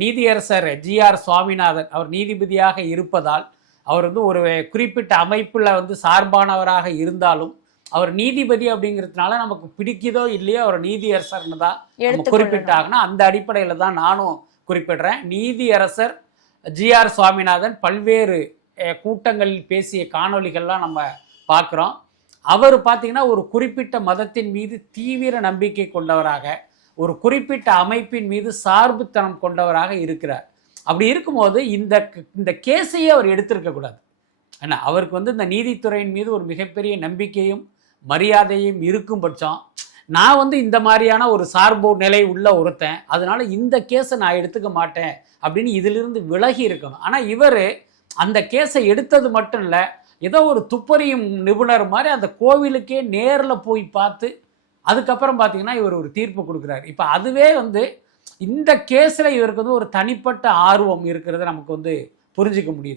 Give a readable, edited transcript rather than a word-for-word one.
நீதியரசர் ஜி.ஆர். சுவாமிநாதன் அவர் நீதிபதியாக இருப்பதால் அவர் ஒரு குறிப்பிட்ட அமைப்புல சார்பானவராக இருந்தாலும் அவர் நீதிபதி அப்படிங்கிறதுனால நமக்கு பிடிக்குதோ இல்லையோ அவர் நீதியரசர்னு தான் குறிப்பிட்டாங்கன்னா அந்த அடிப்படையில் தான் நானும் குறிப்பிடுறேன். நீதியரசர் ஜி.ஆர். சுவாமிநாதன் பல்வேறு கூட்டங்களில் பேசிய காணொலிகள்லாம் நம்ம பார்க்குறோம். அவர் பார்த்தீங்கன்னா ஒரு குறிப்பிட்ட மதத்தின் மீது தீவிர நம்பிக்கை கொண்டவராக, ஒரு குறிப்பிட்ட அமைப்பின் மீது சார்புத்தனம் கொண்டவராக இருக்கிறார். அப்படி இருக்கும்போது இந்த கேஸையே அவர் எடுத்திருக்கக்கூடாது. ஏன்னா அவருக்கு இந்த நீதித்துறையின் மீது ஒரு மிகப்பெரிய நம்பிக்கையும் மரியாதையும் இருக்கும் பட்சம் நான் இந்த மாதிரியான ஒரு சார்பு நிலை உள்ள ஒருத்தன், அதனால இந்த கேஸை நான் எடுத்துக்க மாட்டேன் அப்படின்னு இதிலிருந்து விலகி இருக்கணும். ஆனால் இவர் அந்த கேஸை எடுத்தது மட்டும் இல்லை, ஏதோ ஒரு துப்பறியும் நிபுணர் மாதிரி அந்த கோவிலுக்கே நேரில் போய் பார்த்து அதுக்கப்புறம் பார்த்தீங்கன்னா இவர் ஒரு தீர்ப்பு கொடுக்குறாரு. இப்போ அதுவே இந்த கேஸில் இவருக்கு ஒரு தனிப்பட்ட ஆர்வம் இருக்கிறத நமக்கு புரிஞ்சிக்க முடியுது.